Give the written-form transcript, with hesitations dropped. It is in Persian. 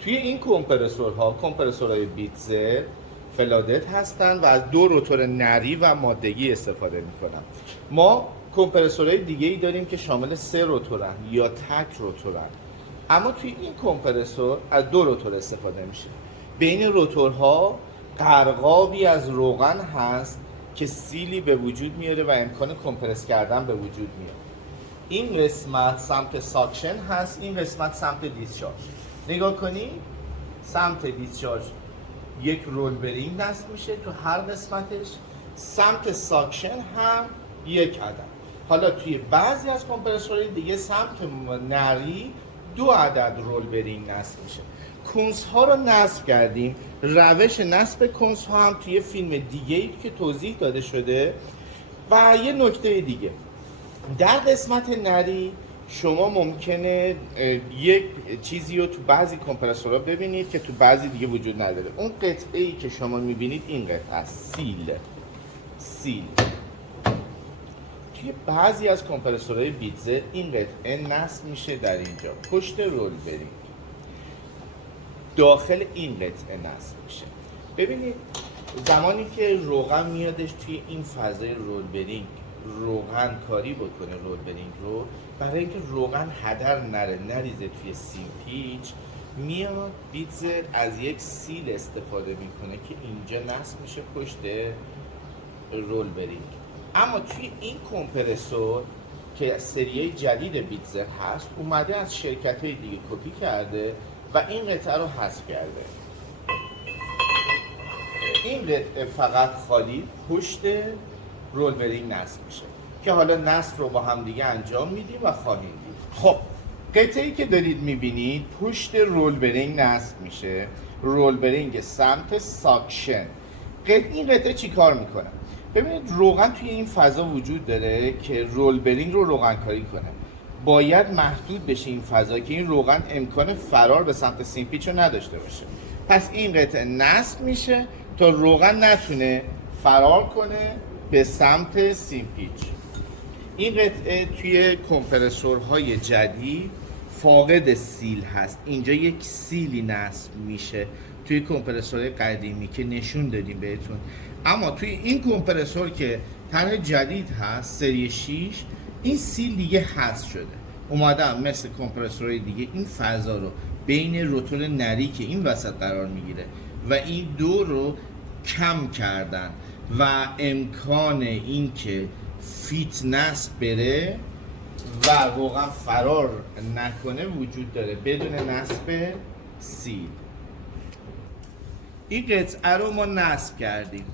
توی این کمپرسورها کمپرسورهای بیتزر فلادت هستن و از دو روتور نری و مادگی استفاده میکنن. ما کمپرسورهای دیگه ای داریم که شامل 3 روتورن یا تک روتورن، اما توی این کمپرسور از 2 روتور استفاده میشه. بین روتورها قرقابی از روغن هست که سیلی به وجود میاره و امکان کمپرس کردن به وجود میاره. این قسمت سمت ساکشن هست، این قسمت سمت دیسچارج. نگاه کنید، سمت دیسچارج یک رول برینگ نصب میشه تو هر قسمتش، سمت ساکشن هم یک عدد. حالا توی بعضی از کمپرسورهای دیگه سمت نری 2 عدد رول برینگ نصب میشه. کنس ها رو نصب کردیم. روش نصب کنس ها هم توی فیلم دیگه ای که توضیح داده شده. و یه نکته دیگه، در قسمت نری شما ممکنه یک چیزی رو تو بعضی کمپرسورها ببینید که تو بعضی دیگه وجود نداره. اون قطعه ای که شما میبینید این قطعه است، سیل. توی بعضی از کمپرسورهای بیتزر این قطعه نصب میشه در اینجا پشت رول برینگ، داخل این قطعه نصب میشه. ببینید زمانی که روغن میادش توی این فضای رول برینگ روغن کاری بکنه رول برینگ رو، برای اینکه روغن هدر نریزه توی سیم پیچ، میاد بیتزر از یک سیل استفاده میکنه که اینجا نصب میشه پشت رول برینگ. اما توی این کمپرسور که سری جدید بیتزر هست اومده از شرکت‌های دیگه کپی کرده و این قطعه رو حذف کرده. این قطعه فقط خالی پشت رول برینگ نصب میشه که حالا نصب رو با هم دیگه انجام میدیم و خواهیم دید. خب قطعه‌ای که دارید میبینید پشت رول برینگ نصب میشه، رول برینگ سمت ساکشن. این قطعه چی کار میکنه؟ ببینید روغن توی این فضا وجود داره که رول برینگ رو روغن کاری کنه. باید محدود بشه این فضا که این روغن امکان فرار به سمت سیم پیچ رو نداشته باشه. پس این قطعه نصب میشه تا روغن نتونه فرار کنه به سمت سیم پیچ. این قطعه توی کمپرسورهای جدید فاقد سیل هست. اینجا یک سیلی نصب میشه توی کمپرسورهای قدیمی که نشون دادیم بهتون. اما توی این کمپرسور که طرح جدید هست سری 6 این سیل دیگه حذف شده. اومدم مثل کمپرسورهای دیگه این فضا رو بین روتور نری که این وسط قرار میگیره و این دو رو کم کردن و امکان این که فیت نصب بره و روغن فرار نکنه وجود داره بدون نصب سیل. این قطعه رو ما نصب کردیم.